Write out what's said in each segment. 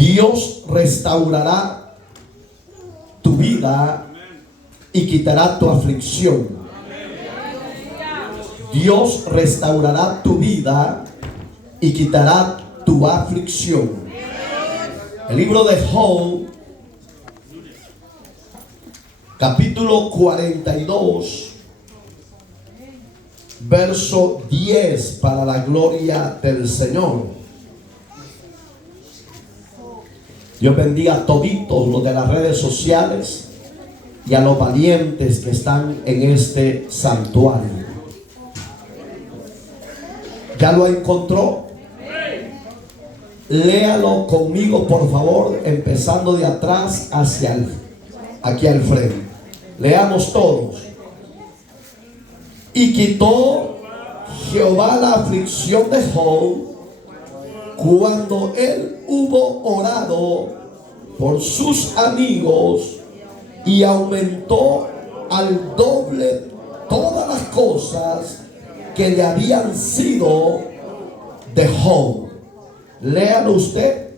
Dios restaurará tu vida y quitará tu aflicción. Dios restaurará tu vida y quitará tu aflicción. El libro de Job, capítulo 42, verso 10, para la gloria del Señor. Dios bendiga a toditos los de las redes sociales y a los valientes que están en este santuario. ¿Ya lo encontró? Léalo conmigo, por favor, empezando de atrás hacia aquí al frente. Leamos todos. Y quitó Jehová la aflicción de Job cuando él hubo orado por sus amigos, y aumentó al doble todas las cosas que le habían sido de Job. Léalo usted.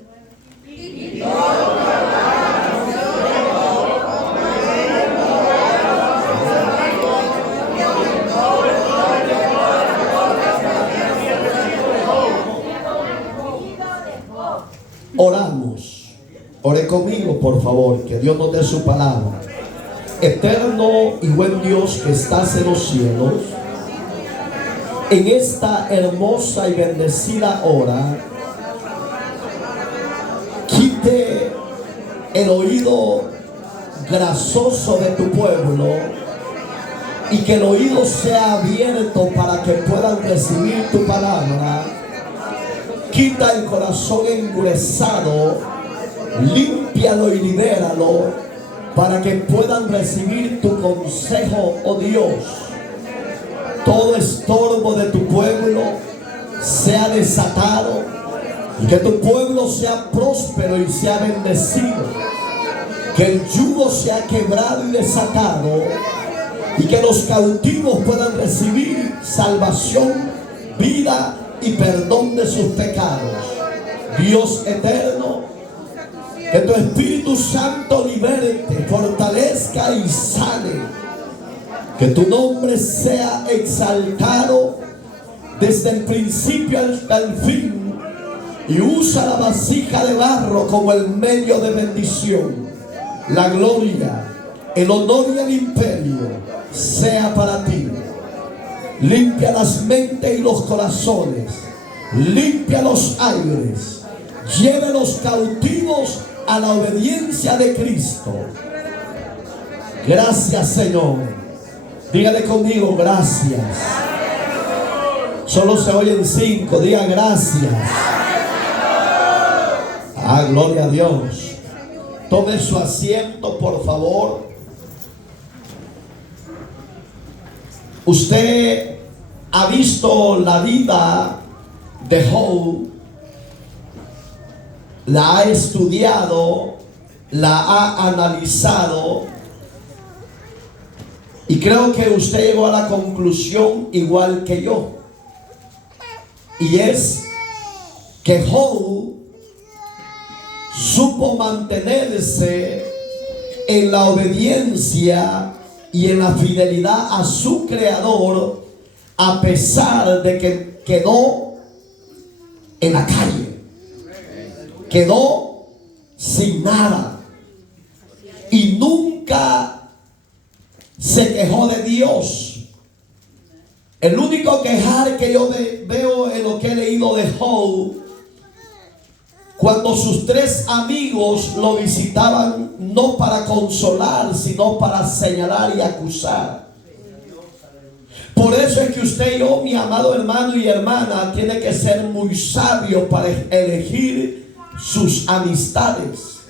Oramos. Ore conmigo, por favor, que Dios nos dé su palabra. Eterno y buen Dios que estás en los cielos, en esta hermosa y bendecida hora, quite el oído grasoso de tu pueblo y que el oído sea abierto para que puedan recibir tu palabra. Quita el corazón engrosado, límpialo y libéralo para que puedan recibir tu consejo, oh Dios. Todo estorbo de tu pueblo sea desatado y que tu pueblo sea próspero y sea bendecido. Que el yugo sea quebrado y desatado y que los cautivos puedan recibir salvación, vida y perdón de sus pecados. Dios eterno, que tu Espíritu Santo liberte, fortalezca y sane. Que tu nombre sea exaltado desde el principio hasta el fin, y usa la vasija de barro como el medio de bendición. La gloria, el honor y el imperio sea para ti. Limpia las mentes y los corazones, limpia los aires, lleve los cautivos a la obediencia de Cristo. Gracias, Señor. Dígale conmigo, gracias. Solo se oyen 5. Diga gracias. Ah, gloria a Dios. Tome su asiento, por favor. Usted ha visto la vida de Job, la ha estudiado, la ha analizado, y creo que usted llegó a la conclusión igual que yo, y es que Job supo mantenerse en la obediencia y en la fidelidad a su Creador, a pesar de que quedó en la calle, quedó sin nada y nunca se quejó de Dios. El único quejar que yo veo en lo que he leído de Job, cuando sus 3 amigos lo visitaban, no para consolar, sino para señalar y acusar. Por eso es que usted y yo, mi amado hermano y hermana, tiene que ser muy sabio para elegir sus amistades.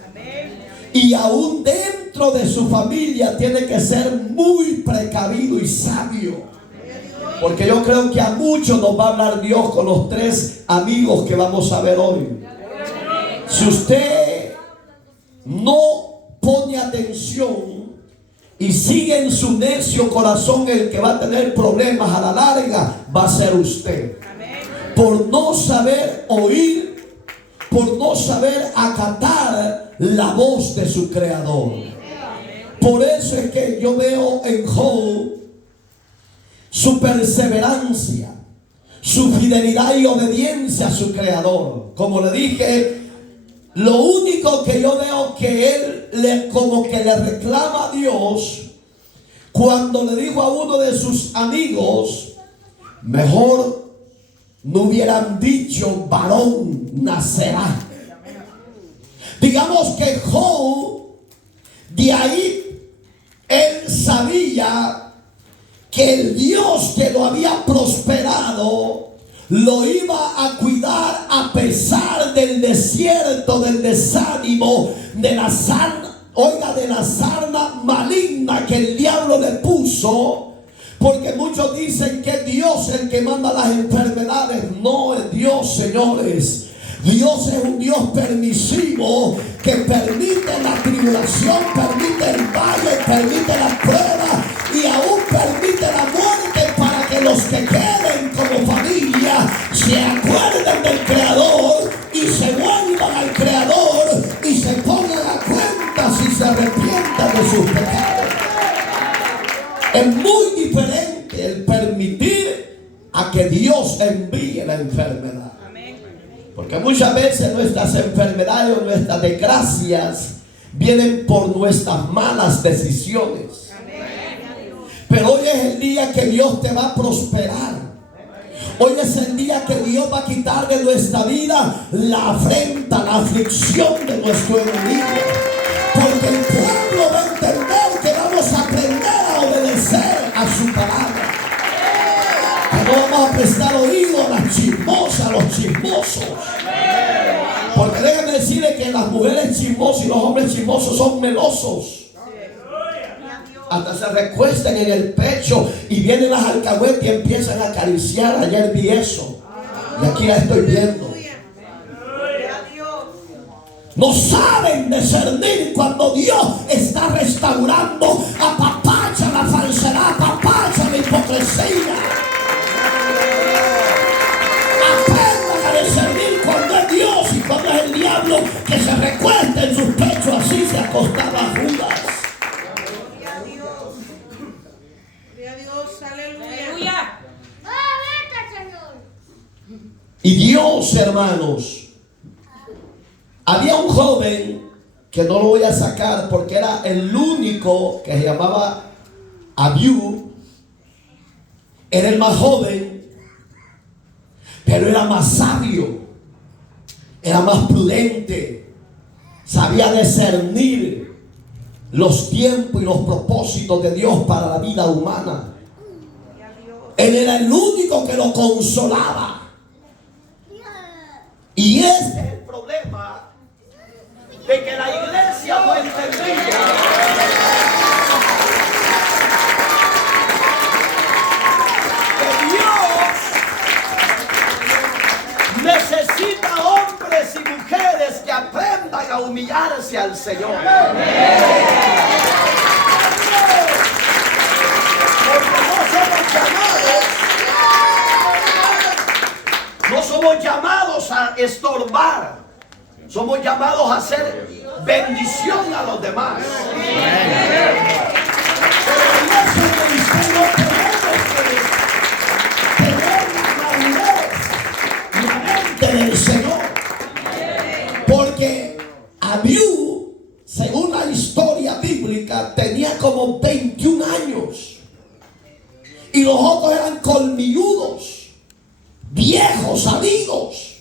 Y aún dentro de su familia tiene que ser muy precavido y sabio. Porque yo creo que a muchos nos va a hablar Dios con los 3 amigos que vamos a ver hoy. Si usted no pone atención y sigue en su necio corazón, el que va a tener problemas a la larga va a ser usted. Por no saber oír por no saber acatar la voz de su creador. Por eso es que yo veo en Job su perseverancia, su fidelidad y obediencia a su creador. Como le dije, lo único que yo veo que él como que le reclama a Dios, cuando le dijo a uno de sus amigos, mejor no hubieran dicho varón nacerá. Digamos que Job, de ahí él sabía que el Dios que lo había prosperado lo iba a cuidar a pesar del desierto, del desánimo, de la sarna maligna que el diablo le puso. Porque muchos dicen que es Dios el que manda las enfermedades. No es Dios, señores. Dios es un Dios permisivo que permite la tribulación, permite el valle, permite la prueba y aún permite la muerte para que los que queden como familia se acuerden del Creador y se vuelvan al Creador y se pongan a cuentas y se arrepientan de sus pecados. Es muy diferente el permitir a que Dios envíe la enfermedad. Porque muchas veces nuestras enfermedades o nuestras desgracias vienen por nuestras malas decisiones. Pero hoy es el día que Dios te va a prosperar. Hoy es el día que Dios va a quitar de nuestra vida la afrenta, la aflicción de nuestro enemigo. Porque el pueblo va a entender que vamos a aprender a obedecer a su palabra. Que no vamos a prestar oído a las chismosas, a los chismosos. Porque déjenme decirles que las mujeres chismosas y los hombres chismosos son melosos. Hasta se recuestan en el pecho y vienen las alcahuetas y empiezan a acariciar. Ayer vi eso y aquí la estoy viendo. No saben discernir cuando Dios está restaurando. Apapacha la falsedad, apapacha la hipocresía. Aprendan a discernir cuando es Dios y cuando es el diablo, que se recuesta en sus pechos. Así se acostaba Judas. Y Dios, hermanos, había un joven que no lo voy a sacar porque era el único que se llamaba Abiú. Era el más joven, pero era más sabio, era más prudente, sabía discernir los tiempos y los propósitos de Dios para la vida humana. Él era el único que lo consolaba. Y ese es el problema de que la iglesia no entendía que Dios necesita hombres y mujeres que aprendan a humillarse al Señor. No somos llamados a estorbar, somos llamados a hacer bendición a los demás. Pero en ese ministerio tenemos que tener la mente del Señor. Porque Abiú, según la historia bíblica, tenía como 21 años. Y los otros eran colmilludos, viejos, amigos,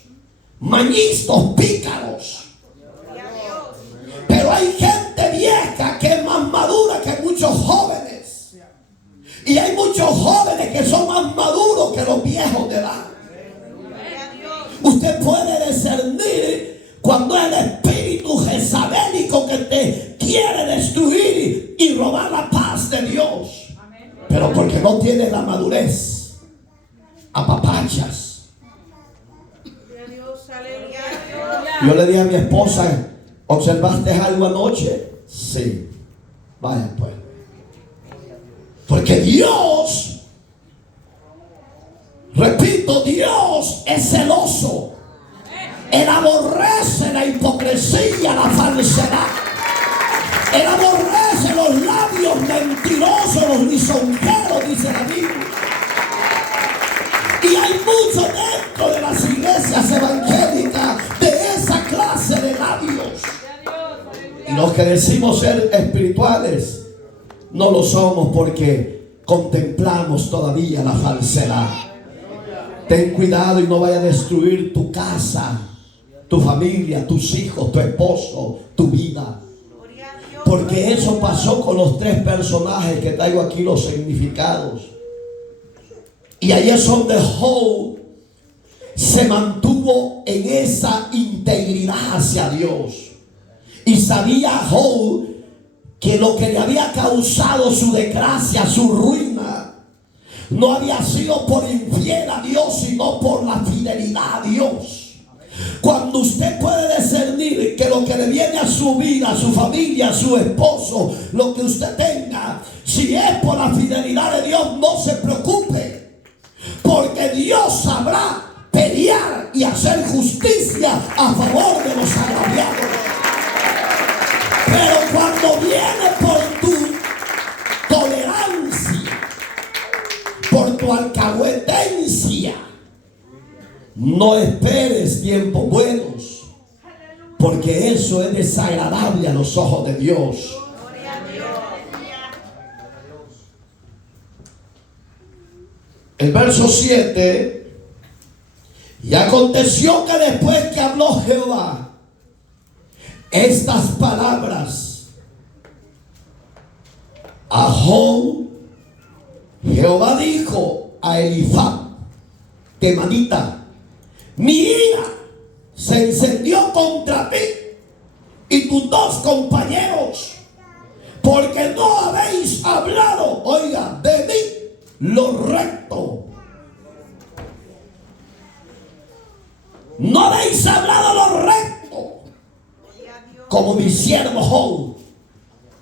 mañistos, pícaros. Pero hay gente vieja que es más madura que muchos jóvenes. Y hay muchos jóvenes que son más maduros que los viejos de edad. Usted puede discernir cuando es el espíritu jezabélico que te quiere destruir y robar la paz de Dios. Pero porque no tiene la madurez, apapachas. Yo le dije a mi esposa, ¿observaste algo anoche? Sí. Vaya pues. Porque Dios, repito, Dios es celoso. Él aborrece la hipocresía, la falsedad. Él aborrece los labios mentirosos, los lisonjeros, dice la Biblia. Y hay mucho dentro de las iglesias evangélicas de esa clase de labios. Y los que decimos ser espirituales no lo somos porque contemplamos todavía la falsedad. Ten cuidado y no vaya a destruir tu casa, tu familia, tus hijos, tu esposo, tu vida. Porque eso pasó con los 3 personajes que traigo aquí los significados. Y ahí es donde Job se mantuvo en esa integridad hacia Dios. Y sabía Job que lo que le había causado su desgracia, su ruina, no había sido por infiel a Dios, sino por la fidelidad a Dios. Cuando usted puede discernir que lo que le viene a su vida, a su familia, a su esposo, lo que usted tenga, si es por la fidelidad de Dios, no se preocupe. Porque Dios sabrá pelear y hacer justicia a favor de los agraviados. Pero cuando viene por tu tolerancia, por tu alcahuetencia, no esperes tiempos buenos, porque eso es desagradable a los ojos de Dios. El verso 7. Y aconteció que después que habló Jehová estas palabras a Job, Jehová dijo a Elifaz temanita: mi ira se encendió contra ti y tus 2 compañeros, porque no habéis hablado, oiga, de mí lo recto. No habéis hablado lo recto, como mi siervo Job.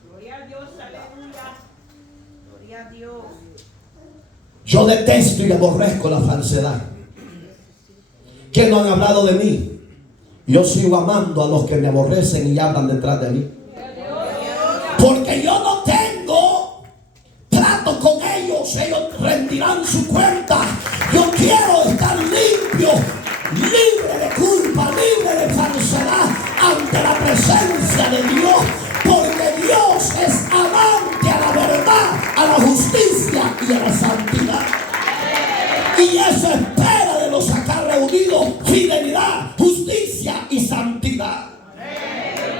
Gloria a Dios, aleluya. Gloria a Dios. Yo detesto y aborrezco la falsedad. Que no han hablado de mí. Yo sigo amando a los que me aborrecen y hablan detrás de mí. Porque yo no tengo trato con ellos. Ellos rendirán su cuenta. Yo quiero estar limpio, libre de culpa, libre de falsedad ante la presencia de Dios. Porque Dios es amante a la verdad, a la justicia y a la santidad. Y eso espera de los acá reunidos: fidelidad, justicia y santidad.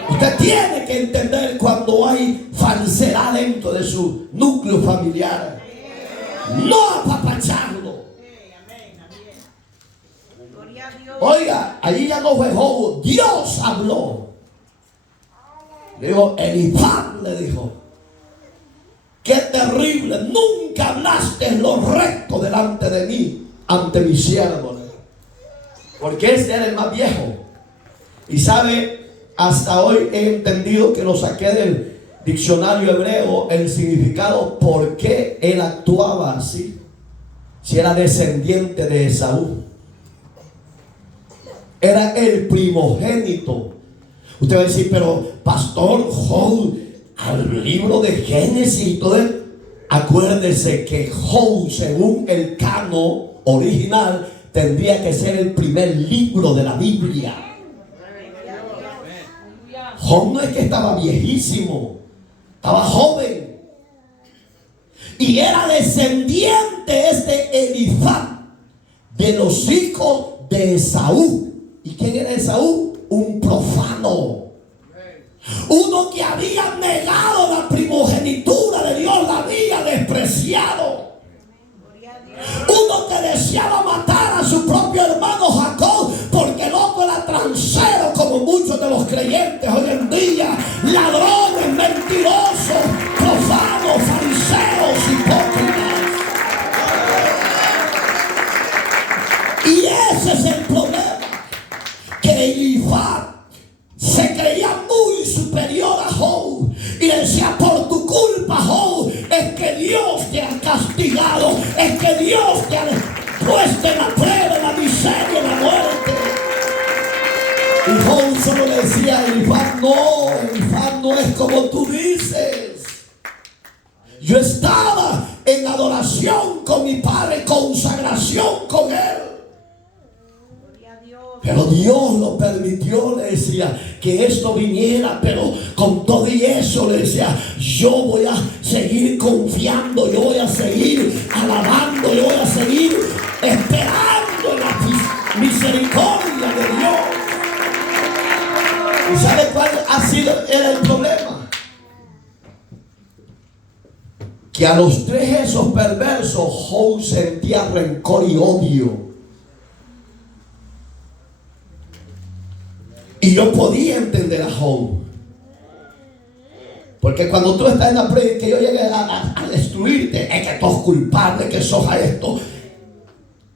Usted tiene que entender cuando hay falsedad dentro de su núcleo familiar. No apapacharlo. Oiga, allí ya no fue Job, Dios habló. Le dijo, Elifaz le dijo: qué terrible, nunca hablaste lo recto delante de mí, ante mi siervo. Porque este era el más viejo. Y sabe, hasta hoy he entendido, que lo saqué del diccionario hebreo, el significado por qué él actuaba así. Si era descendiente de Esaú, era el primogénito. Usted va a decir, pero pastor, Job, al libro de Génesis y todo eso. Acuérdese que Job, según el canon original, tendría que ser el primer libro de la Biblia. Job no es que estaba viejísimo, estaba joven. Y era descendiente Elifaz de los hijos de Esaú. ¿Y quién era Esaú? Un profano. Uno que había negado la primogenitura de Dios, la había despreciado. Uno que deseaba matar a su propio hermano Jacob, porque el otro era transero, como muchos de los creyentes hoy en día. Ladrones, mentirosos, profanos, fariseos, hipócritas. Y ese es el problema, que Elifaz se creía muy superior a Job y decía: por tu culpa, Job, es que Dios te ha castigado, es que Dios te ha puesto en la prueba, en la miseria, en la muerte. como tú dices. Yo estaba en adoración con mi Padre, consagración con Él. Pero Dios lo permitió, le decía, que esto viniera, pero con todo y eso, le decía, yo voy a seguir confiando, yo voy a seguir alabando, yo voy a seguir esperando en la misericordia de Dios. ¿Y sabe cuál era el problema? Que a los tres esos perversos, Job sentía rencor y odio. Y yo podía entender a Job. Porque cuando tú estás en la prueba y que yo llegue a destruirte, es que tú eres culpable, que sos a esto.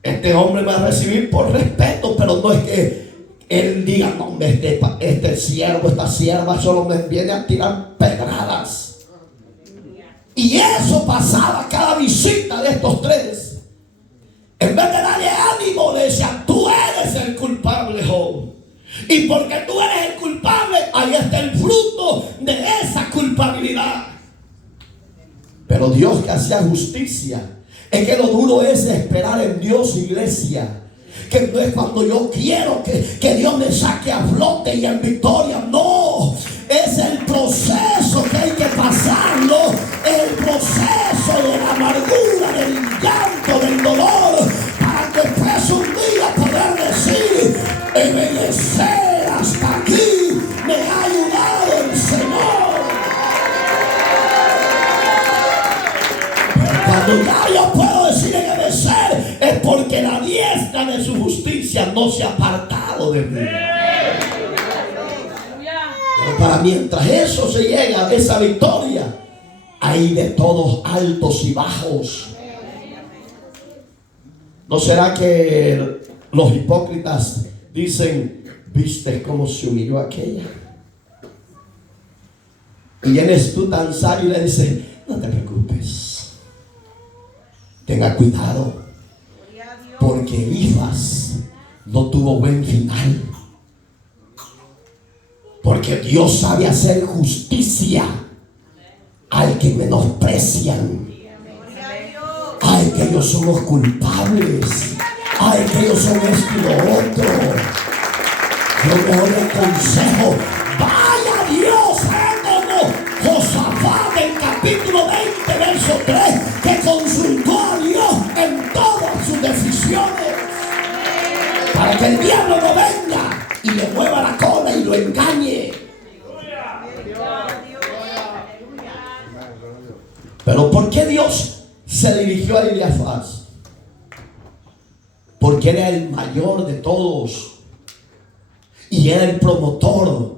Este hombre me va a recibir por respeto, pero no es que él diga, no, este siervo, esta sierva solo me viene a tirar pedradas. Y eso pasaba cada visita de estos tres. En vez de darle ánimo, le decían, tú eres el culpable, Job. Y porque tú eres el culpable, ahí está el fruto de esa culpabilidad. Pero Dios, que hacía justicia, es que lo duro es esperar en Dios, iglesia. Que no es cuando yo quiero que Dios me saque a flote y en victoria. No, es el proceso que hay que pasarlo. El proceso de la amargura, del llanto, del dolor, para que después un día poder decir, envejecer hasta aquí me ha ayudado el Señor. Pero cuando ya yo puedo decir envejecer, es porque la diestra de su justicia no se ha apartado de mí. Pero para mientras eso se llega, esa victoria, hay de todos altos y bajos. ¿No será que los hipócritas dicen, viste cómo se humilló aquella? Y vienes tú tan sabio y le dices, no te preocupes, tenga cuidado, porque Elifaz no tuvo buen final. Porque Dios sabe hacer justicia al que menosprecian. Ay, que ellos somos culpables. Ay, que ellos son esto y lo otro. Yo mejor le aconsejo, vaya Dios, como Josafat en capítulo 20, verso 3, que consultó a Dios en todas sus decisiones, para que el diablo no venga y le mueva la cola y lo engañe. Pero ¿por qué Dios se dirigió a Elifaz? Porque era el mayor de todos y era el promotor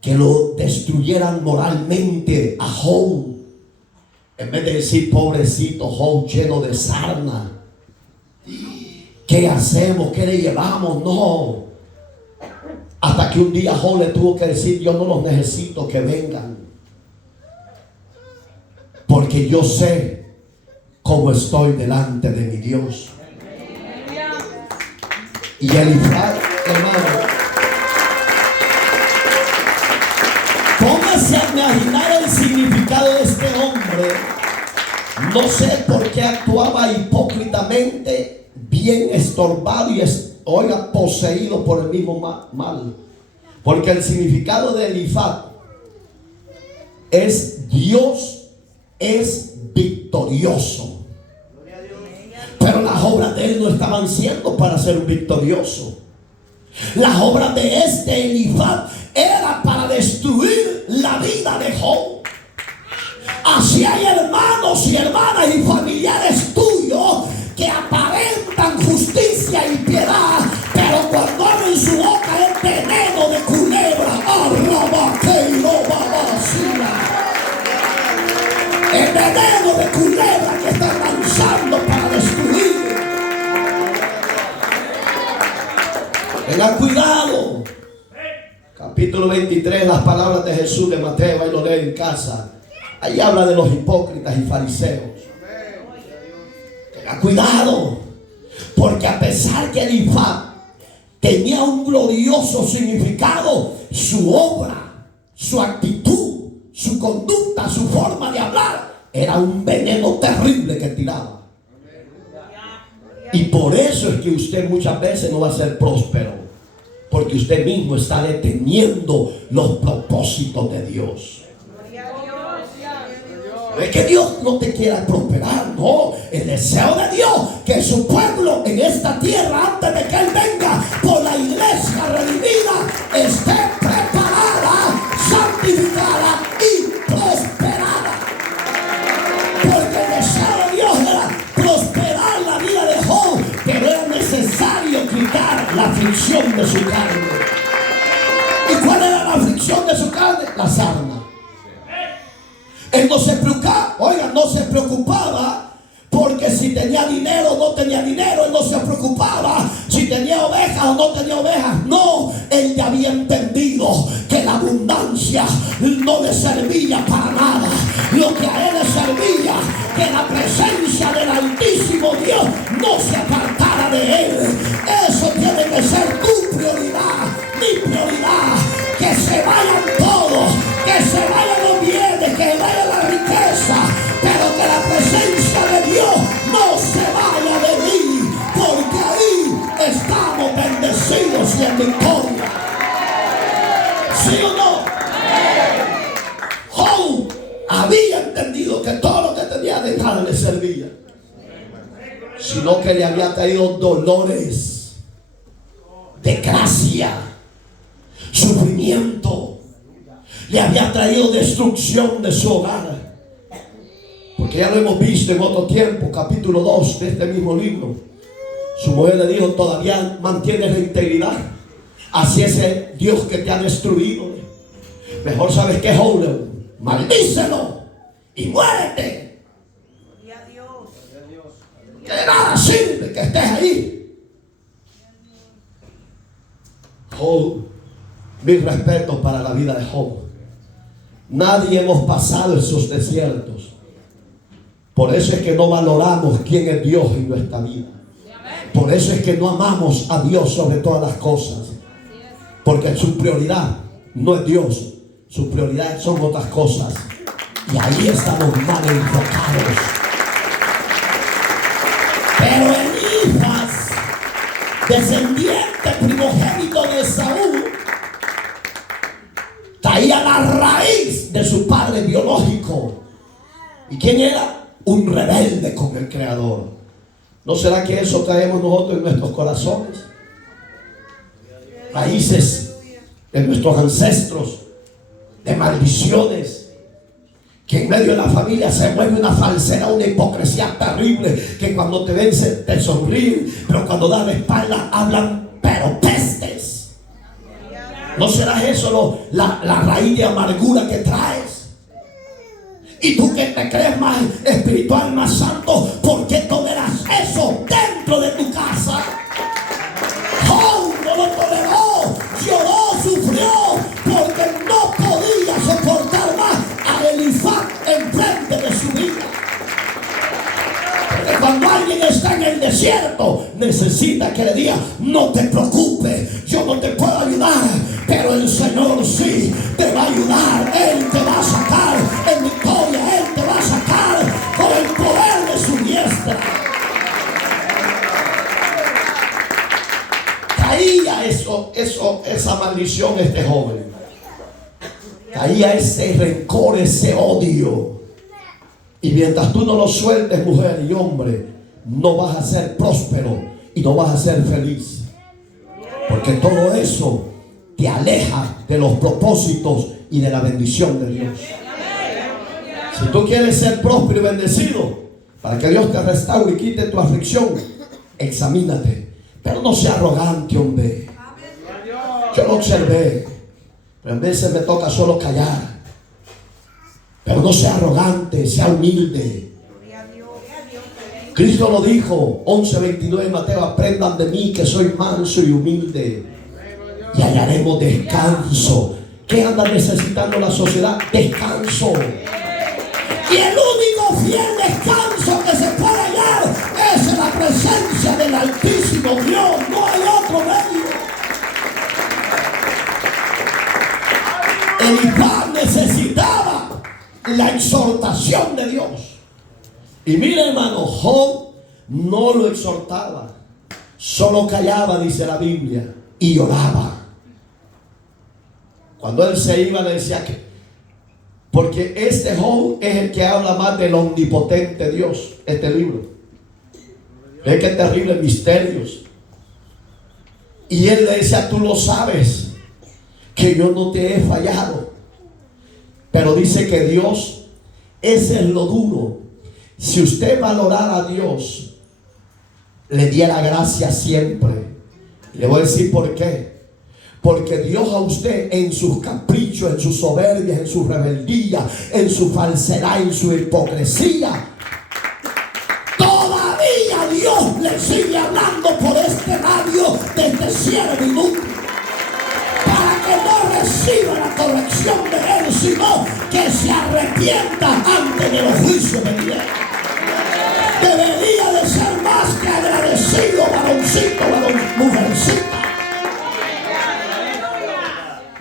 que lo destruyeran moralmente a Job. En vez de decir, pobrecito Job lleno de sarna, ¿qué hacemos? ¿Qué le llevamos? No. Hasta que un día Job le tuvo que decir, yo no los necesito, que vengan, porque yo sé cómo estoy delante de mi Dios. Y Elifaz, hermano, póngase a imaginar el significado de este hombre. No sé por qué actuaba hipócritamente, bien estorbado y poseído por el mismo mal. Porque el significado de Elifaz es Dios es victorioso. Pero las obras de él no estaban siendo para ser un victorioso. Las obras de este Elifaz era para destruir la vida de Job. Así hay hermanos y hermanas y familiares tuyos que aparentan justicia y piedad, pero cuando abren su boca es veneno de culebra. El veneno de culebra que está lanzando para destruir. Tengan cuidado. Capítulo 23, las palabras de Jesús de Mateo, ahí lo leen en casa. Ahí habla de los hipócritas y fariseos. Tengan cuidado, porque a pesar que Elifaz tenía un glorioso significado, su obra, su actitud conducta, su forma de hablar, era un veneno terrible que tiraba. Y por eso es que usted muchas veces no va a ser próspero, porque usted mismo está deteniendo los propósitos de Dios. No es que Dios no te quiera prosperar, no. El deseo de Dios que su pueblo en esta tierra, antes de que Él venga por la iglesia redimida, esté preparada, santificada y prosperada. Porque el deseo de Dios era prosperar la vida de Job, pero era necesario quitar la aflicción de su carne. ¿Y cuál era la aflicción de su carne? La sarna. Él no se preocupaba, no se preocupaba porque si tenía dinero o no tenía dinero. Él no se preocupaba si tenía ovejas o no tenía ovejas. No, él ya había entendido que la abundancia no le servía para nada. Lo que a él le servía, que la presencia del Altísimo Dios no se apartara de él. Eso tiene que ser tu prioridad, mi prioridad. Que se vayan todos, que se vayan los bienes, que vaya la riqueza, pero que la presencia de Dios no se vaya de mí, porque ahí estamos bendecidos y en victoria. ¿Sí o no? Job había entendido que todo lo que tenía de nada le servía, sino que le había traído dolores, desgracia, sufrimiento. Le había traído destrucción de su hogar. Porque ya lo hemos visto en otro tiempo, capítulo 2 de este mismo libro. Su mujer le dijo: todavía mantienes la integridad. Así es el Dios que te ha destruido. Mejor sabes que Job, maldícelo y muérete. Que de nada sirve que estés ahí. Job, mis respetos para la vida de Job. Nadie hemos pasado esos desiertos. Por eso es que no valoramos quién es Dios en nuestra vida. Por eso es que no amamos a Dios sobre todas las cosas. Porque su prioridad no es Dios. Su prioridad son otras cosas. Y ahí estamos mal enfocados. Pero Elifaz, descendiente primogénito de Saúl, traía la raíz de su padre biológico. ¿Y quién era? Un rebelde con el Creador. ¿No será que eso traemos nosotros en nuestros corazones? Raíces de nuestros ancestros, de maldiciones, que en medio de la familia se mueve una falsedad, una hipocresía terrible, que cuando te ven te sonríen, pero cuando dan la espalda hablan pero pestes. ¿No será eso la raíz de amargura que traes? Y tú que te crees más espiritual, más santo, ¿por qué toleras eso dentro de tu casa? Job no lo toleró, lloró, sufrió, porque no podía soportar más a Elifaz enfrente de su vida. Porque cuando alguien está en el desierto, necesita que le diga: no te preocupes, yo no te puedo ayudar, pero el Señor sí te va a ayudar. Él te va a sacar en victoria, Él te va a sacar con el poder de su diestra. Caía esa maldición este joven. Caía ese rencor, ese odio. Y mientras tú no lo sueltes, mujer y hombre, no vas a ser próspero y no vas a ser feliz. Porque todo eso te aleja de los propósitos y de la bendición de Dios. Si tú quieres ser próspero y bendecido, para que Dios te restaure y quite tu aflicción, examínate. Pero no sea arrogante, hombre. Yo lo observé, pero en veces me toca solo callar. Pero no sea arrogante, sea humilde. Cristo lo dijo, 11:29 Mateo: aprendan de mí que soy manso y humilde, y hallaremos descanso. ¿Qué anda necesitando la sociedad? Descanso. Y el único fiel descanso que se puede hallar es en la presencia del Altísimo Dios. No hay otro medio. Elifaz necesitaba la exhortación de Dios. Y mire, hermano, Job no lo exhortaba, solo callaba, dice la Biblia, y lloraba. Cuando él se iba le decía que, porque este Job es el que habla más del omnipotente Dios, este libro. Ve qué terribles misterios. Y él le decía, tú lo sabes, que yo no te he fallado. Pero dice que Dios, ese es lo duro. Si usted valorara a Dios, le diera gracia siempre. Le voy a decir por qué. Porque Dios a usted, en sus caprichos, en sus soberbias, en su rebeldía, en su falsedad, en su hipocresía, todavía Dios le sigue hablando por este radio desde 7 minutos, para que no reciba la corrección de Él, sino que se arrepienta antes de los juicios venideros. Debería de ser más que agradecido, varoncito, mujercita.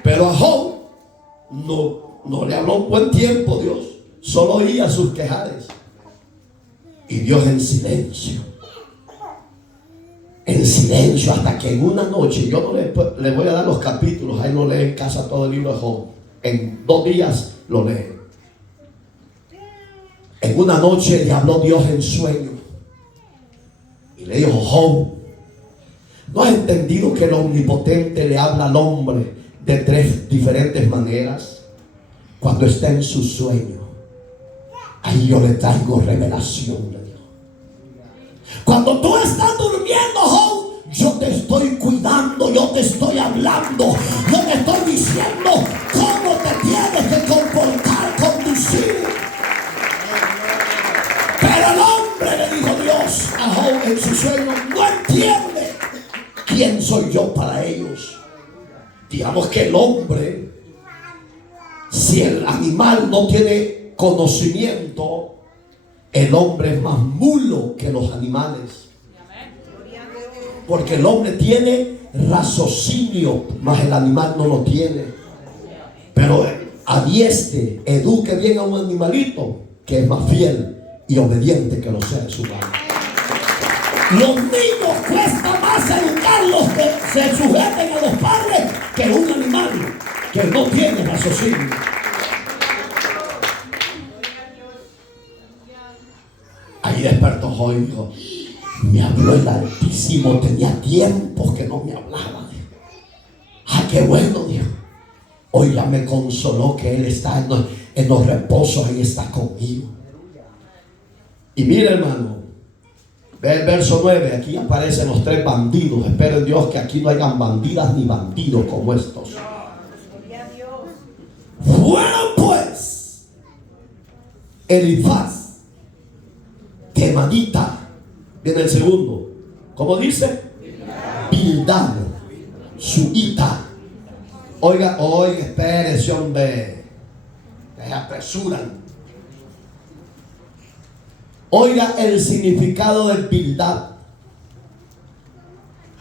Pero a Job no le habló un buen tiempo Dios, solo oía sus quejares. Y Dios en silencio, hasta que en una noche, yo no le voy a dar los capítulos, ahí lo lee en casa todo el libro de Job, en 2 días lo lee. En una noche le habló Dios en sueño y le dijo: Job, ¿no has entendido que el omnipotente le habla al hombre de 3 diferentes maneras? Cuando está en su sueño, ahí yo le traigo revelación de Dios. Cuando tú estás durmiendo, Job, yo te estoy cuidando, yo te estoy hablando, yo te estoy diciendo cómo te tienes que comportar, conducir. Pero el hombre, le dijo Dios a Job en su sueño, no entiende quién soy yo para ellos. Digamos que el hombre, si el animal no tiene conocimiento, el hombre es más mulo que los animales. Porque el hombre tiene raciocinio, mas el animal no lo tiene. Pero adiestre, eduque bien a un animalito que es más fiel y obediente que los seres humanos. Los niños cuesta más educarlos que se sujeten a los padres que un animal que no tiene raciocinio. Ahí despertó Job y dijo: me habló el Altísimo, tenía tiempos que no me hablaba. Ah, qué bueno, Dios. Hoy ya me consoló que Él está en los reposos, ahí está conmigo. Y mira, hermano, ve el verso 9, aquí aparecen los 3 bandidos. Espero en Dios que aquí no hayan bandidas ni bandidos como estos. Fueron pues Elifaz, Temanita, viene el segundo, ¿cómo dice? Bildad, Suita. Oiga, espérese, hombre, se apresuran. Oiga el significado de Bildad.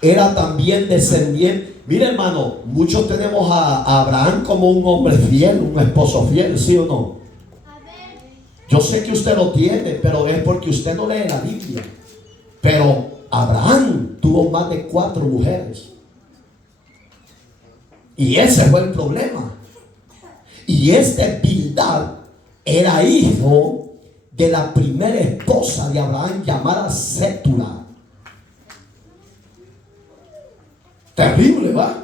Era también descendiente. Mire, hermano, muchos tenemos a Abraham como un hombre fiel, un esposo fiel, ¿sí o no? Yo sé que usted lo tiene, pero es porque usted no lee la Biblia. Pero Abraham tuvo más de 4 mujeres. Y ese fue el problema. Y este Bildad era hijo de la primera esposa de Abraham, llamada Sétura. Terrible, ¿va?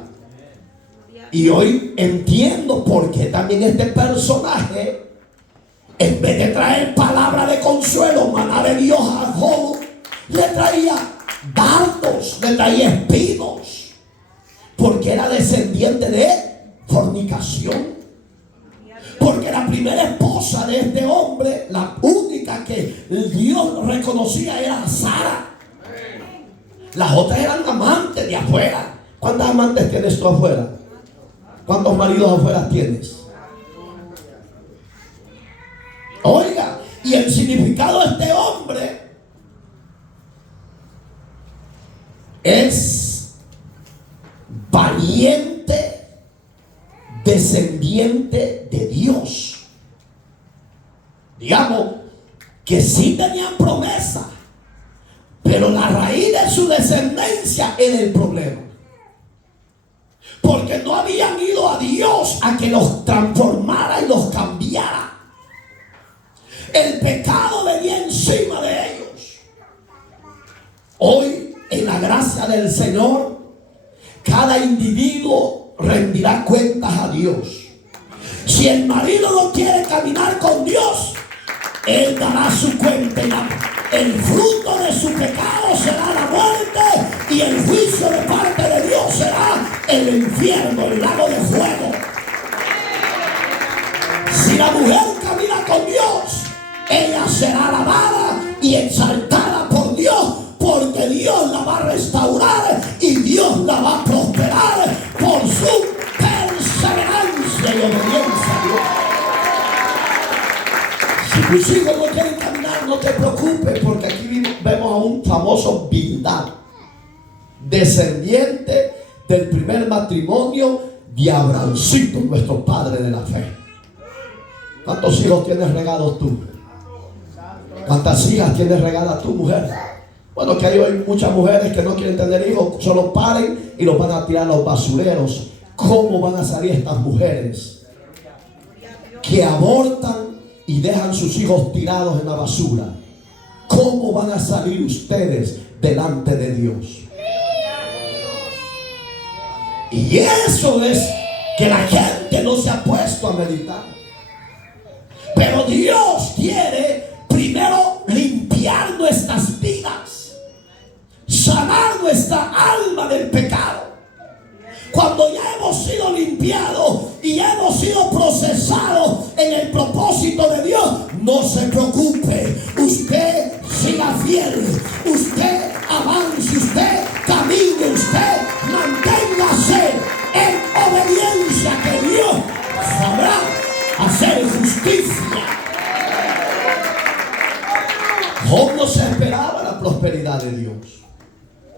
Y hoy entiendo por qué también este personaje, en vez de traer palabra de consuelo, maná de Dios a Job, le traía dardos, le traía espinos, porque era descendiente de fornicación. Porque la primera esposa de este hombre, la única que Dios reconocía, era Sara. Las otras eran amantes de afuera. ¿Cuántas amantes tienes tú afuera? ¿Cuántos maridos afuera tienes? Oiga, y el significado de este hombre es valiente, descendiente de Dios. digamos, que sí tenían promesa, pero la raíz de su descendencia era el problema. Porque no habían ido a Dios a que los transformara y los cambiara. El pecado venía encima de ellos. Hoy, en la gracia del Señor, cada individuo rendirá cuentas a Dios. Si el marido no quiere caminar con Dios, él dará su cuenta. El fruto de su pecado será la muerte, y el juicio de parte de Dios será el infierno, el lago de fuego. Si la mujer camina con Dios, ella será alabada y exaltada por Dios, porque Dios la va a restaurar y Dios la va a prosperar por su perseverancia y obediencia a Dios. Si tus hijos no quieren caminar, no te preocupes, porque aquí vemos a un famoso Bildad, descendiente del primer matrimonio de Abrahamcito, nuestro padre de la fe. ¿Cuántos hijos tienes regados tú? ¿Cuántas hijas tienes regadas tú, mujer? Bueno, que hay hoy muchas mujeres que no quieren tener hijos, solo paren y los van a tirar a los basureros. ¿Cómo van a salir estas mujeres que abortan y dejan sus hijos tirados en la basura? ¿Cómo van a salir ustedes delante de Dios? Y eso es que la gente no se ha puesto a meditar. Pero Dios quiere primero limpiar nuestras vidas, sanar nuestra alma del pecado. Cuando ya hemos sido limpiados y hemos sido procesados en el propósito de Dios, no se preocupe. Usted siga fiel, usted avance, usted camine, usted manténgase en obediencia, que Dios sabrá hacer justicia. Job no se esperaba la prosperidad de Dios.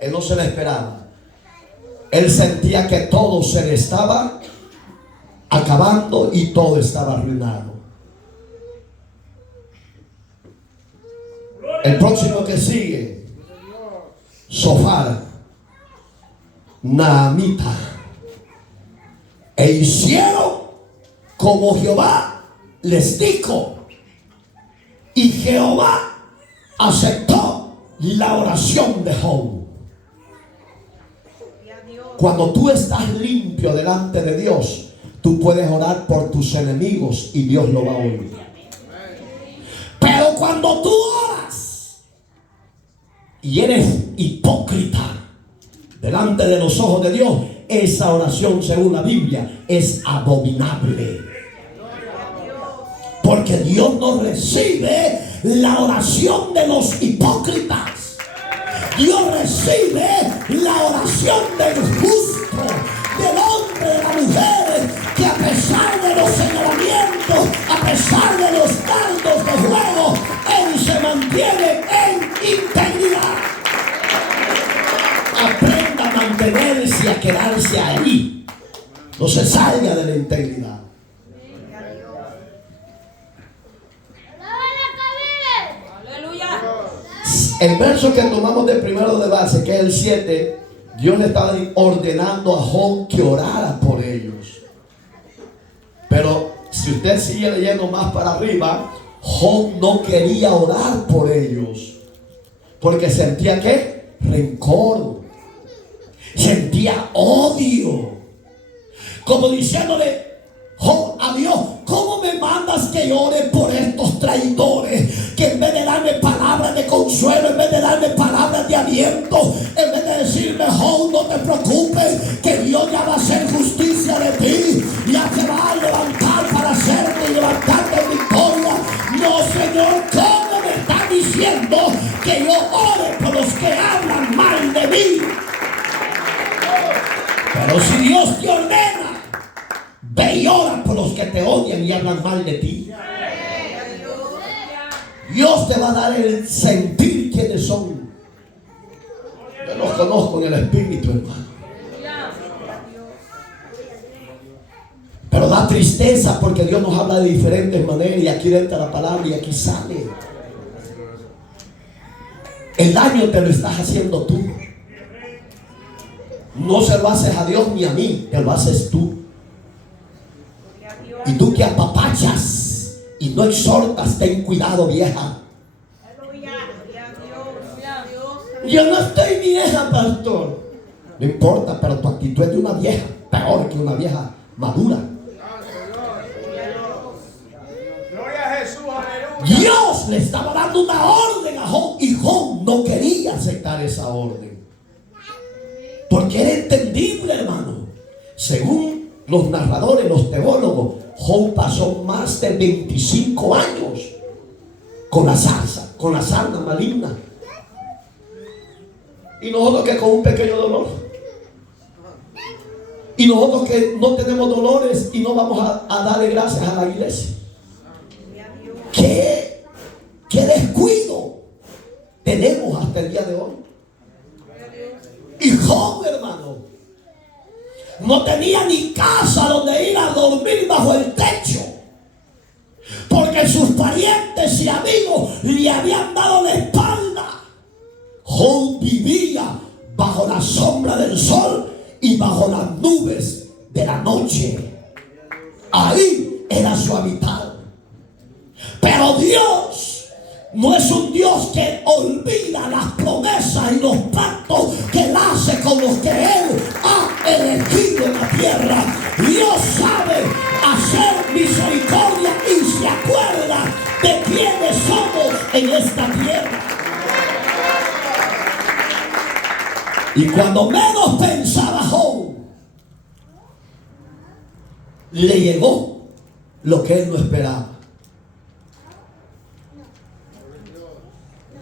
Él no se la esperaba. Él sentía que todo se le estaba acabando y todo estaba arruinado. El próximo que sigue, Zofar, Naamita. E hicieron como Jehová les dijo, y Jehová aceptó la oración de Job. Cuando tú estás limpio delante de Dios, tú puedes orar por tus enemigos y Dios lo va a oír. Pero cuando tú oras y eres hipócrita delante de los ojos de Dios, esa oración, según la Biblia, es abominable. Porque Dios no recibe la oración de los hipócritas. Dios recibe la oración del justo, del hombre, de la mujer, que a pesar de los señalamientos, a pesar de los dardos de fuego, él se mantiene en integridad. Aprenda a mantenerse y a quedarse ahí. No se salga de la integridad. El verso que tomamos de primero de base, que es el 7, Dios le estaba ordenando a Job que orara por ellos. Pero si usted sigue leyendo más para arriba, Job no quería orar por ellos, porque sentía ¿qué? Rencor, sentía odio, como diciéndole Job a Dios: ¿cómo me mandas que ore por estos traidores? Que en vez de darme palabras de consuelo, en vez de darme palabras de aliento, en vez de decirme: Job, no te preocupes, que Dios ya va a hacer justicia de ti, ya te va a levantar para hacerte y levantarte en victoria. No, Señor, ¿cómo me está diciendo que yo ore por los que hablan mal de mí? Pero si Dios te ordena, ve y ora por los que te odian y hablan mal de ti. Dios te va a dar el sentir quiénes son. Yo los conozco en el espíritu, hermano. Pero da tristeza porque Dios nos habla de diferentes maneras y aquí entra la palabra y aquí sale. El daño te lo estás haciendo tú. No se lo haces a Dios ni a mí, te lo haces tú. Y tú que apapachas y no exhortas, ten cuidado, vieja. Yo no estoy vieja, pastor. No importa, pero tu actitud es de una vieja, peor que una vieja madura. Dios le estaba dando una orden a Job y Job no quería aceptar esa orden. Porque era entendible, hermano. Según los narradores, los teólogos, Job pasó más de 25 años con la sarna maligna. Y nosotros que con un pequeño dolor. Y nosotros que no tenemos dolores y no vamos a darle gracias a la iglesia. ¿Qué descuido tenemos hasta el día de hoy? Y Job, hermano, no tenía ni casa donde ir a dormir bajo el techo, porque sus parientes y amigos le habían dado la espalda. Job vivía bajo la sombra del sol y bajo las nubes de la noche. Ahí era su hábitat. Pero Dios no es un Dios que olvida las promesas y los pactos que Él hace con los que Él ha elegido en la tierra. Dios sabe hacer misericordia y se acuerda de quiénes somos en esta tierra. Y cuando menos pensaba Job, le llegó lo que él no esperaba.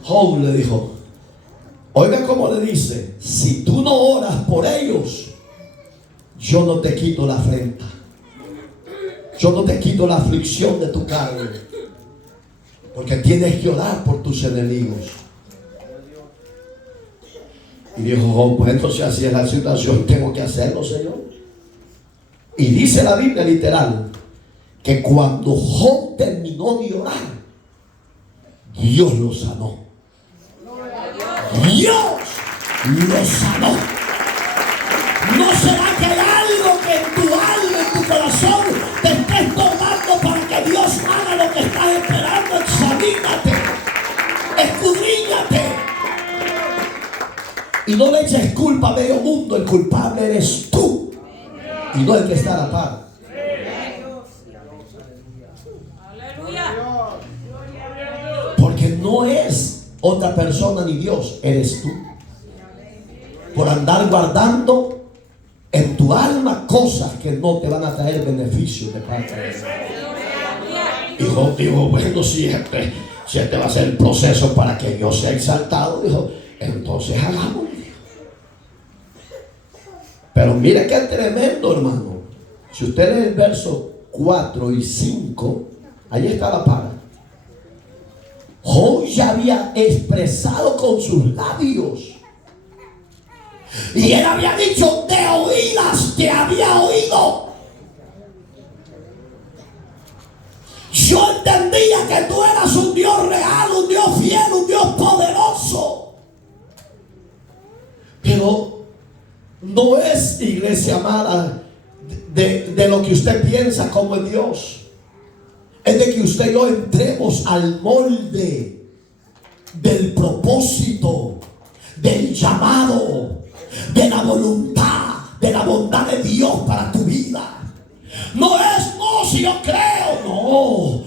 Job le dijo, oiga cómo le dice, si tú no oras por ellos, yo no te quito la afrenta, yo no te quito la aflicción de tu carne, porque tienes que orar por tus enemigos. Y dijo Job, pues entonces así es la situación, tengo que hacerlo, Señor. Y dice la Biblia literal que cuando Job terminó de orar, Dios lo sanó. Dios lo sanó. ¿No será que hay algo que en tu alma, en tu corazón te está estorbando para que Dios haga lo que estás esperando? Examínate, escudriñate. Y no le eches culpa a medio mundo. El culpable eres tú y no el que está a la par. Porque no es otra persona ni Dios, eres tú. Por andar guardando en tu alma cosas que no te van a traer beneficios de parte de Dios. Y Job dijo, bueno, si este va a ser el proceso para que yo sea exaltado, dijo, entonces hagámoslo. Pero mire qué tremendo, hermano. Si usted lee el verso 4 y 5, ahí está la para. Job ya había expresado con sus labios. Y él había dicho, de oídas te había oído. Yo entendía que tú eras un Dios real, un Dios fiel, un Dios poderoso. Pero no es, iglesia amada, de lo que usted piensa como es Dios. Es de que usted y yo entremos al molde del propósito, del llamado, de la voluntad, de la bondad de Dios para tu vida. No es, no, si yo creo, no.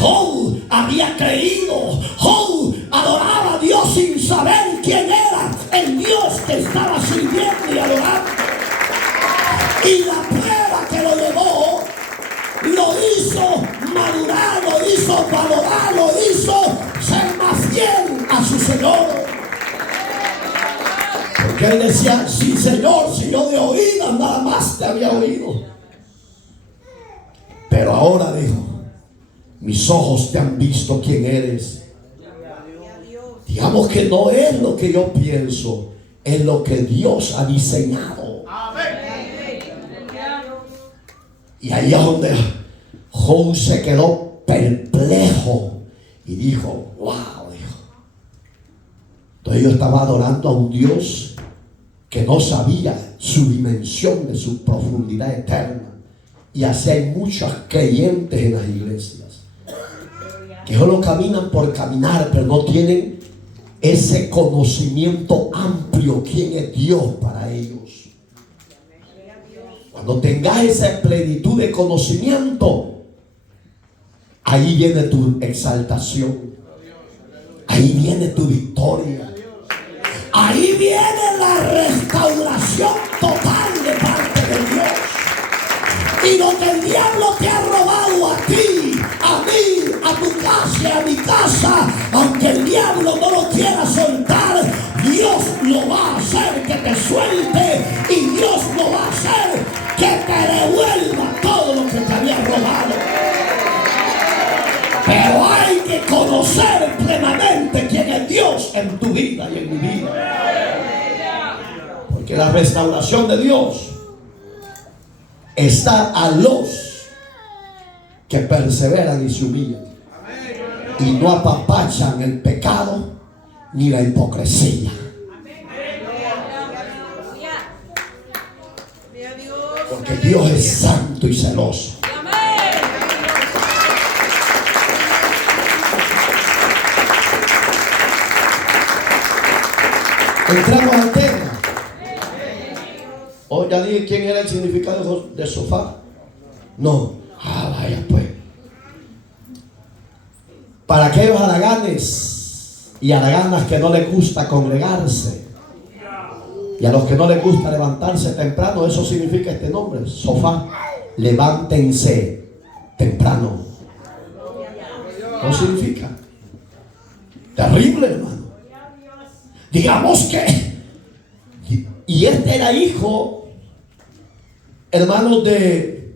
Job había creído. Job adoraba a Dios sin saber quién era el Dios que estaba sirviendo y adorando. Y la prueba que lo llevó, lo hizo madurar, lo hizo valorar, lo hizo ser más fiel a su Señor. Porque él decía, sí, Señor, si yo de oídas nada más te había oído. Pero ahora dijo, mis ojos te han visto quién eres. Digamos que no es lo que yo pienso, es lo que Dios ha diseñado. Y ahí es donde Job se quedó perplejo y dijo, wow, dijo. Entonces yo estaba adorando a un Dios que no sabía su dimensión de su profundidad eterna. Y así hay muchos creyentes en las iglesias que solo caminan por caminar, pero no tienen ese conocimiento amplio quién es Dios para ellos. Cuando tengas esa plenitud de conocimiento, ahí viene tu exaltación, ahí viene tu victoria, ahí viene la restauración total de parte de Dios. Y lo que el diablo te ha robado a ti, a mí, a tu casa, a mi casa, aunque el diablo no lo quiera soltar, Dios lo va a hacer que te suelte, y Dios lo va a hacer que te devuelva todo lo que te había robado. Pero hay que conocer plenamente quién es Dios en tu vida y en mi vida. Porque la restauración de Dios está a los que perseveran y se humillan y no apapachan el pecado ni la hipocresía. Porque Dios es santo y celoso. Entramos al tema. Oh, ya dije quién era el significado de sofá. No. Vaya pues. Para aquellos haraganes y haraganas que no les gusta congregarse, y a los que no les gusta levantarse temprano, eso significa este nombre, sofá. Levántense temprano. ¿No significa? Terrible, hermano. Digamos que, y este era hijo, hermanos, del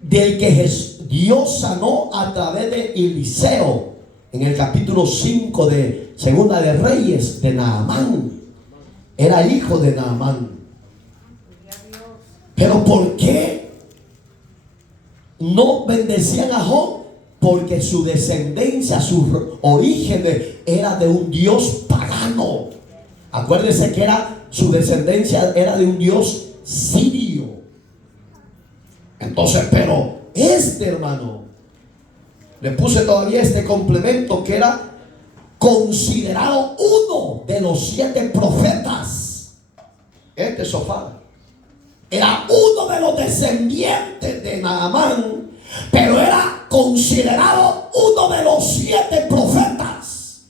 que Dios sanó a través de Eliseo en el capítulo 5 de Segunda de Reyes, de Naamán. Era hijo de Naamán. Pero ¿por qué no bendecían a Job? Porque su descendencia, sus orígenes era de un Dios pagano. Acuérdense que su descendencia era de un Dios sirio. Entonces, pero este hermano, le puse todavía este complemento, que era considerado uno de los 7 profetas. Este Sofá era uno de los descendientes de Naamán, pero era considerado uno de los 7 profetas.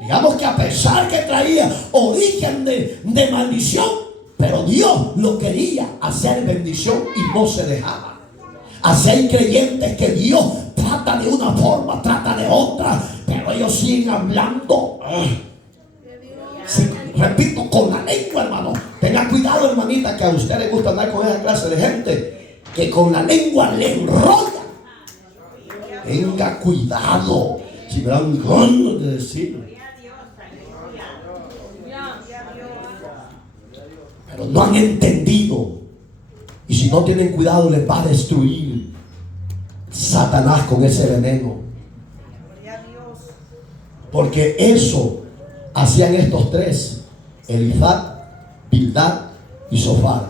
Digamos que a pesar que traía origen de maldición, pero Dios lo quería hacer bendición y no se dejaba. Así hay creyentes que Dios trata de una forma, trata de otra, pero ellos siguen hablando. Sí, repito, con la lengua, hermano. Tenga cuidado, hermanita, que a usted le gusta andar con esa clase de gente que con la lengua le enrolla. Tenga cuidado. Si me dan ganas de decirlo. Pero no han entendido. Y si no tienen cuidado, les va a destruir Satanás con ese veneno. Porque eso hacían estos 3: Elifaz, Bildad y Sofar.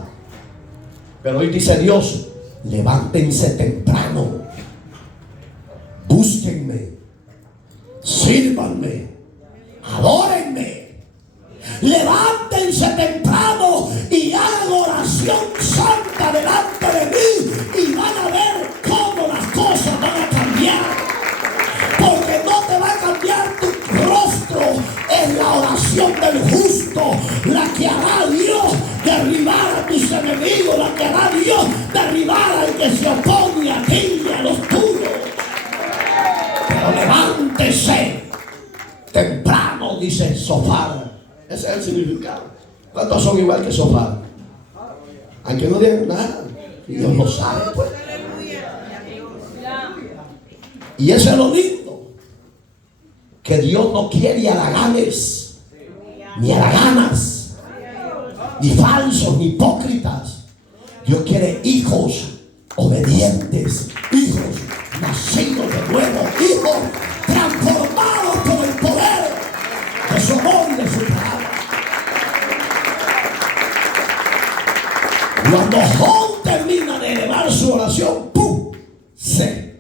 Pero hoy dice Dios: levántense temprano, búsquenme, sírvanme, adórenme. Levántense temprano y hagan oración santa delante de mí, y van a ver cómo las cosas van a cambiar. Porque no te va a cambiar tu rostro, es la oración del justo la que hará Dios derribar a tus enemigos, la que hará Dios derribar al que se opone a ti y a los tuyos. Pero levántese temprano, dice Sofar. Ese es el significado. ¿Cuántos son igual que Sofar? Aunque no digan nada, Dios lo sabe, pues. Y eso es lo lindo, que Dios no quiere haraganes, ni haraganas, ni falsos, ni hipócritas. Dios quiere hijos obedientes, hijos nacidos de nuevo, hijos transformados por el poder de su amor y de su palabra. Cuando Job termina de elevar su oración, ¡pum!, se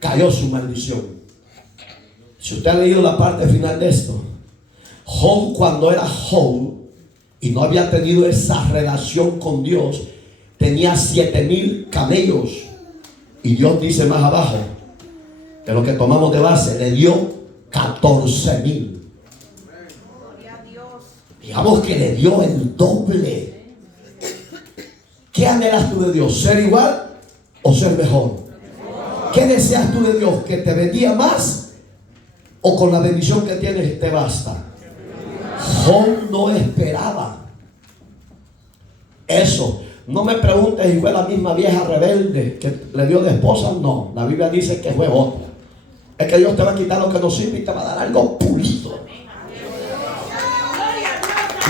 cayó su maldición. Si usted ha leído la parte final de esto, Job, cuando era Job y no había tenido esa relación con Dios, tenía 7,000 camellos. Y Dios dice más abajo, de lo que tomamos de base, le dio 14,000. Digamos que le dio el doble. ¿Qué anhelas tú de Dios? ¿Ser igual o ser mejor? ¿Qué deseas tú de Dios? ¿Que te bendiga más o con la bendición que tienes te basta? Job no esperaba eso. No me preguntes si fue la misma vieja rebelde que le dio de esposa. No, la Biblia dice que fue otra. Es que Dios te va a quitar lo que no sirve y te va a dar algo pulido.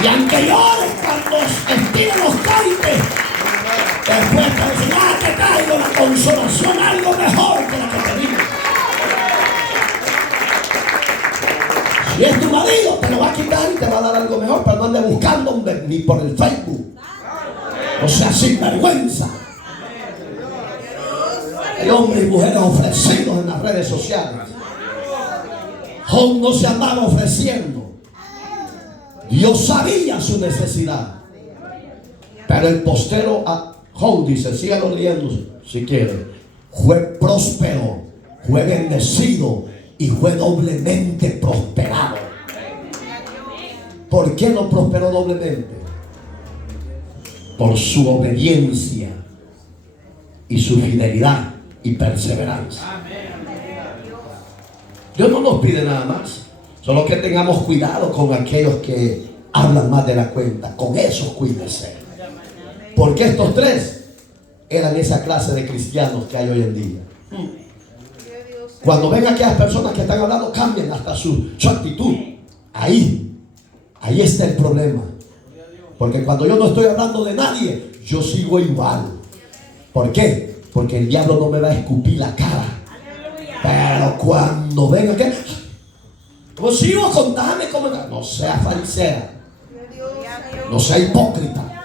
Y aunque llores cuando estiren los caites, después te dicen, te traigo la consolación, algo mejor que la que te digo. Si es tu marido, te lo va a quitar y te va a dar algo mejor, pero no andes buscando ni por el Facebook. O sea, sin vergüenza. Hay hombres y mujeres ofrecidos en las redes sociales. Job no se andaba ofreciendo. Dios sabía su necesidad. Pero el postero a Job dice, síganlo leyendo si quiere, fue próspero, fue bendecido y fue doblemente prosperado. ¿Por qué no prosperó doblemente? Por su obediencia y su fidelidad y perseverancia. Dios no nos pide nada más, solo que tengamos cuidado con aquellos que hablan más de la cuenta. Con esos cuídese, porque estos tres eran esa clase de cristianos que hay hoy en día. Cuando ven a aquellas personas que están hablando, cambian hasta su actitud. Ahí está el problema. Porque cuando yo no estoy hablando de nadie, yo sigo igual. ¿Por qué? Porque el diablo no me va a escupir la cara. Pero cuando venga que, pues sigo, contame cómo. No sea farisea, no sea hipócrita,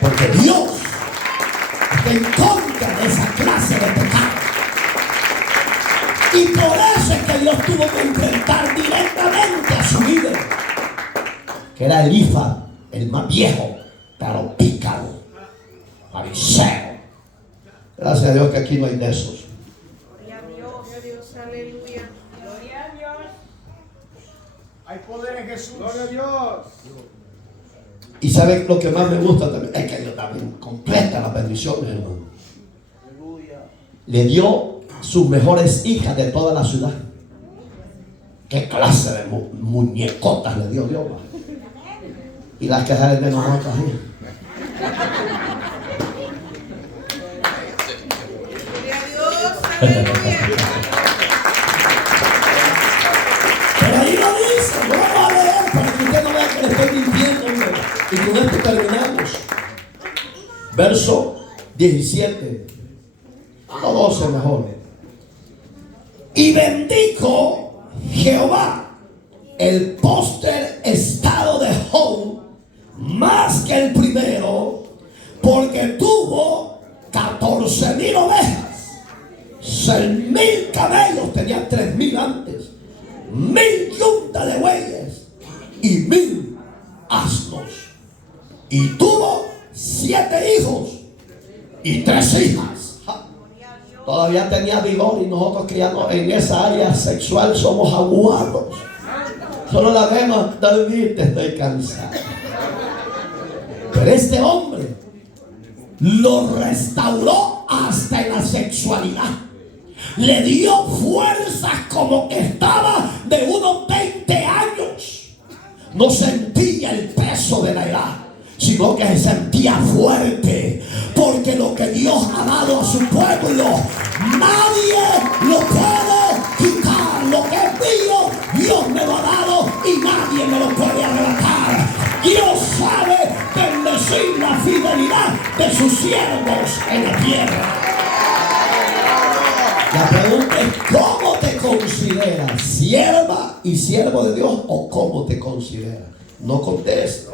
porque Dios está en contra de esa clase de pecado. Y por eso es que Dios tuvo que enfrentar directamente a su líder, que era Elifaz, el más viejo, pero pícaro, fariseo. Gracias a Dios que aquí no hay de esos. Gloria a Dios, aleluya. Gloria a Dios. Hay poder en Jesús. Gloria a Dios. Y saben lo que más me gusta también, es que Dios también completa las bendiciones, hermano. Le dio sus mejores hijas de toda la ciudad. ¿Qué clase de muñecotas le dio Dios? Y las que salen de nosotros ahí. Pero ahí lo dice, no vamos a leer para que usted no vea que le estoy mintiendo. Y con esto terminamos. Verso 17 o 12 mejor. Y bendijo Jehová el póster estado de Job más que el primero, porque tuvo 14,000 ovejas, 6,000 camellos, tenía 3,000 antes, 1,000 yuntas de bueyes y 1,000 asnos. Y tuvo 7 hijos y 3 hijas. Todavía tenía vigor, y nosotros que ya no, en esa área sexual somos aguados. Solo la vemos dormir, te estoy cansado. Pero este hombre lo restauró hasta en la sexualidad. Le dio fuerzas como que estaba de unos 20 años. No sentía el peso de la edad, sino que se sentía fuerte, porque lo que Dios ha dado a su pueblo, nadie lo puede quitar. Lo que es mío, Dios me lo ha dado y nadie me lo puede arrebatar. Dios sabe bendecir la vida de sus siervos en la tierra. La pregunta es: ¿cómo te consideras? ¿Sierva y siervo de Dios o cómo te consideras? No conteste.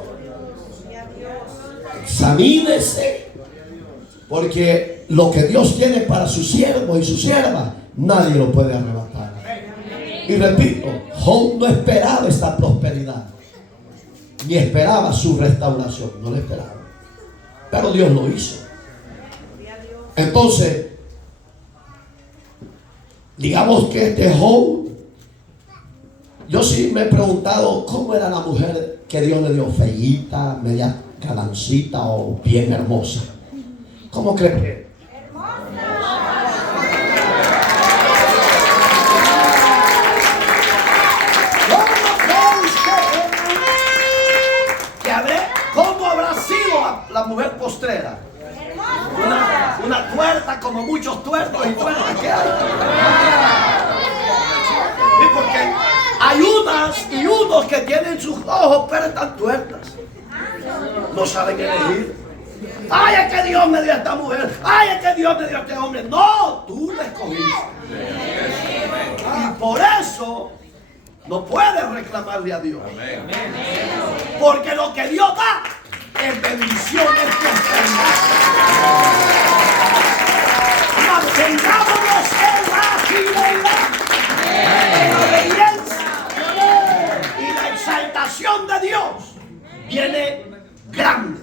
Examínese, porque lo que Dios tiene para su siervo y su sierva, nadie lo puede arrebatar. Y repito, Job no esperaba esta prosperidad, ni esperaba su restauración, no lo esperaba, pero Dios lo hizo. Entonces, digamos que este Job, yo sí me he preguntado cómo era la mujer que Dios le dio, feíta, media calancita o bien hermosa. ¿Cómo creen que? ¿Cómo habrá sido la mujer postrera? Una tuerta como muchos tuertos y tuertas que hay. Y porque hay unas y unos que tienen sus ojos pero están tuertas. No saben elegir. Ay, es que Dios me dio a esta mujer. Ay, es que Dios me dio a este hombre. No, tú la escogiste. Y por eso no puedes reclamarle a Dios. Porque lo que Dios da es bendición, es prosperidad. Mantengámonos en la fidelidad, en la obediencia. Y la exaltación de Dios viene grande.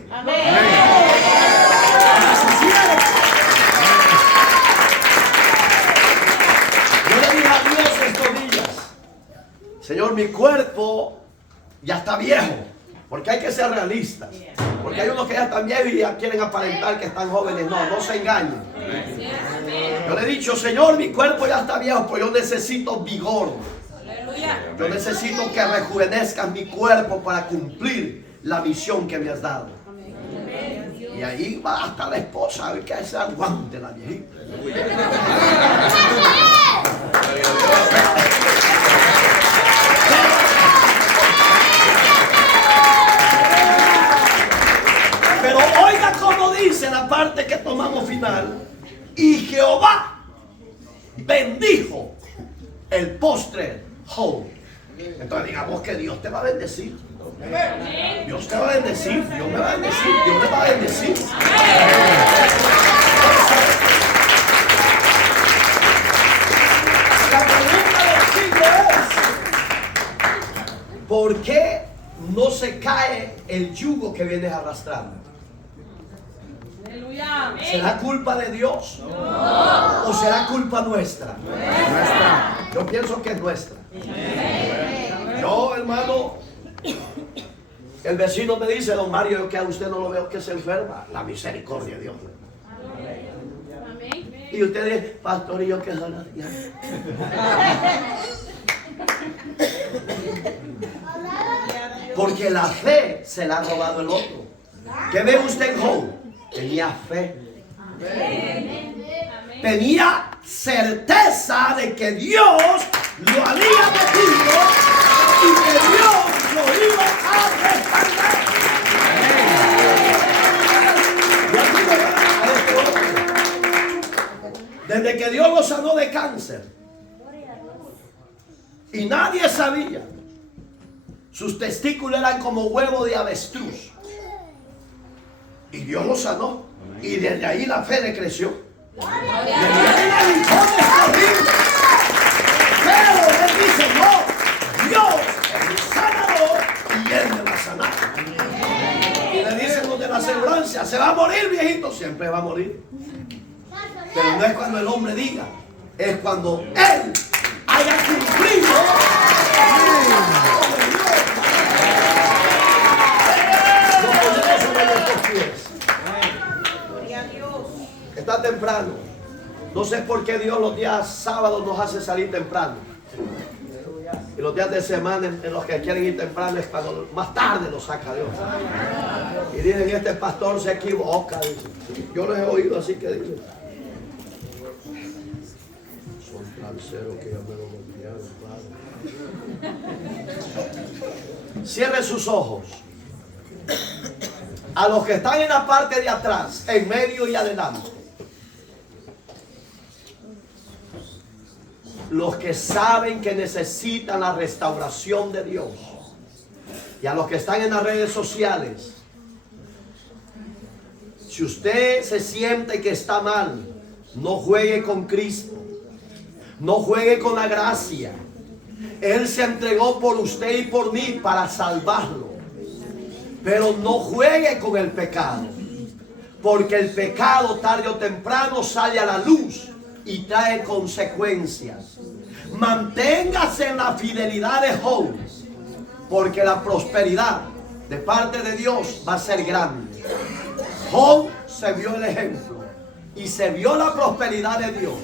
Yo le dije a Dios estos días: Señor, mi cuerpo ya está viejo, porque hay que ser realistas. Porque hay unos que ya están viejos y ya quieren aparentar que están jóvenes. No se engañen. Yo le he dicho: Señor, mi cuerpo ya está viejo, pues yo necesito vigor. Yo necesito que rejuvenezcas mi cuerpo para cumplir la misión que me has dado. Y ahí va hasta la esposa a ver que se aguante la viejita. Pero oiga cómo dice la parte que tomamos final: y Jehová bendijo el postre Job. Entonces digamos que Dios te va a bendecir. Dios te va a bendecir, Dios me va a bendecir, Dios me va a bendecir. La pregunta del siglo es: ¿por qué no se cae el yugo que vienes arrastrando? ¿Será culpa de Dios? ¿O será culpa nuestra? Yo pienso que es nuestra. Yo, hermano, el vecino me dice: don Mario, yo que a usted no lo veo que se enferma. La misericordia de Dios. Y usted dice: pastor, ¿y yo qué soy? Porque la fe se la ha robado el otro. ¿Qué ve usted en Job? Tenía fe. Tenía certeza de que Dios lo había metido y que Dios lo iba a respaldar. Desde que Dios lo sanó de cáncer y nadie sabía, sus testículos eran como huevo de avestruz, y Dios lo sanó, y desde ahí la fe le creció. Pero él dice: no, Dios es mi sanador y Él me va a sanar. Y le dicen los de la aseguranza: se va a morir, viejito. Siempre va a morir. Pero no es cuando el hombre diga, es cuando Él haya cumplido. Nos ponemos sobre nuestros pies. Gloria a Dios. Está temprano. No sé por qué Dios los días sábados nos hace salir temprano. Y los días de semana en los que quieren ir temprano es cuando más tarde los saca Dios. Y dicen: este pastor se equivoca. Dicen. Yo los he oído así que dicen: son tranceros que ya me lo golpearon, padre. Cierre sus ojos. a los que están en la parte de atrás, en medio y adelante, los que saben que necesitan la restauración de Dios, y a los que están en las redes sociales, si usted se siente que está mal, no juegue con Cristo, no juegue con la gracia. Él se entregó por usted y por mí para salvarlo. Pero no juegue con el pecado, porque el pecado tarde o temprano sale a la luz y trae consecuencias. Manténgase en la fidelidad de Job, porque la prosperidad de parte de Dios va a ser grande. Job se vio el ejemplo y se vio la prosperidad de Dios.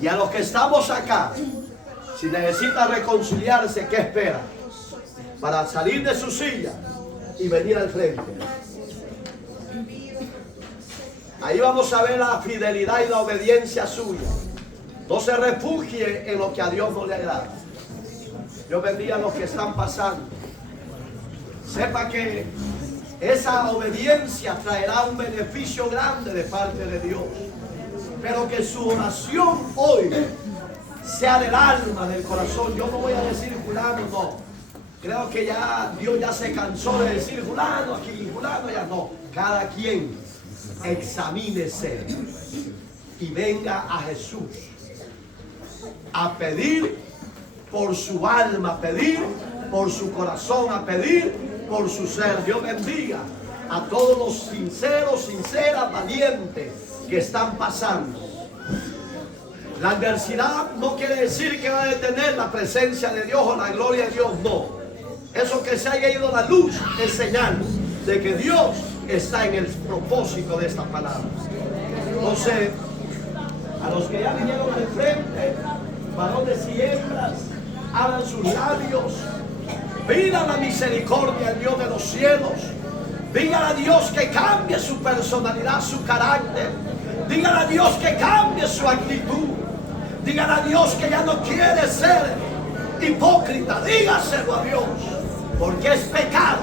Y a los que estamos acá, si necesita reconciliarse, ¿qué espera? Para salir de su silla y venir al frente. Ahí vamos a ver la fidelidad y la obediencia suya. No se refugie en lo que a Dios no le agrada. Yo bendiga a los que están pasando. Sepa que esa obediencia traerá un beneficio grande de parte de Dios. Pero que su oración hoy sea del alma, del corazón. Yo no voy a decir fulano, no. Creo que ya Dios ya se cansó de decir fulano aquí, fulano allá. No, cada quien examínese y venga a Jesús a pedir por su alma, a pedir por su corazón, a pedir por su ser. Dios bendiga a todos los sinceros, sinceras, valientes que están pasando. La adversidad no quiere decir que va a detener la presencia de Dios o la gloria de Dios, no. Eso que se haya ido la luz es señal de que Dios está en el propósito de esta palabra. Entonces, a los que ya vinieron al frente, varones y hembras, abran sus labios, pidan la misericordia al Dios de los cielos, digan a Dios que cambie su personalidad, su carácter, digan a Dios que cambie su actitud, digan a Dios que ya no quiere ser hipócrita, dígaselo a Dios, porque es pecado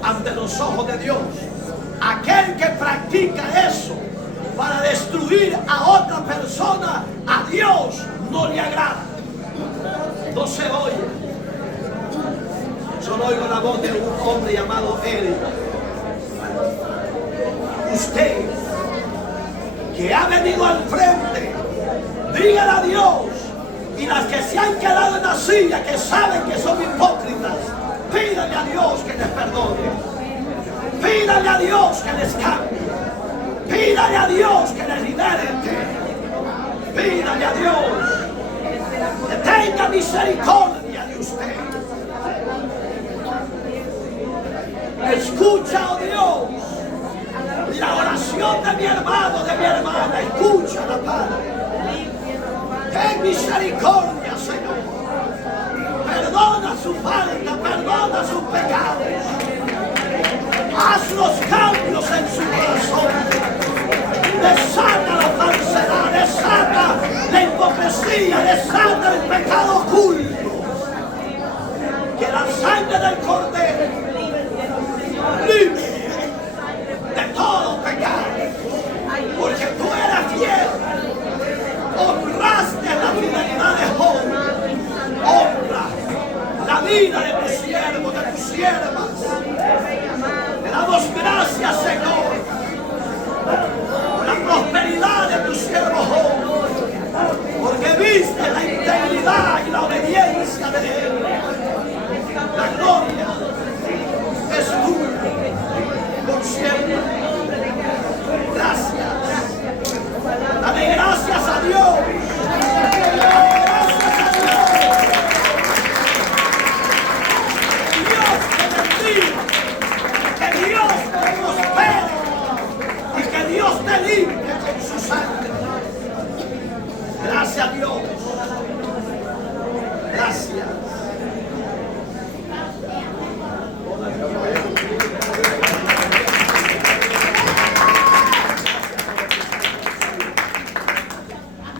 ante los ojos de Dios. Aquel que practica eso para destruir a otra persona, a Dios no le agrada. No se oye. Solo oigo la voz de un hombre llamado Eli. Usted que ha venido al frente, dígale a Dios. Y las que se han quedado en la silla, que saben que son hipócritas, pídale a Dios que les perdone. Pídale a Dios que les cambie. Pídale a Dios que les liberte. Pídale a Dios que tenga misericordia de usted. Escucha, oh Dios, la oración de mi hermano, de mi hermana. Escucha la Padre. Ten misericordia, Señor. Perdona su falta, perdona sus pecados. Haz los cambios en su corazón. Desata la falsedad, desata la hipocresía, desata el pecado oculto. Que la sangre del Cordero libre de todo pecado. Porque tú eres fiel. Honraste la fidelidad de Job. Honra la vida de tus siervos, de tus siervas. Te damos gracias, Señor, por la prosperidad de tu siervo Job, porque viste la integridad y la obediencia de él. La gloria es tuya por siempre. Gracias. Dale gracias a Dios. Dale gracias a Dios. Dios te bendiga. Que Dios te prospere. Y que Dios te limpie con su sangre. Gracias a Dios. Gracias.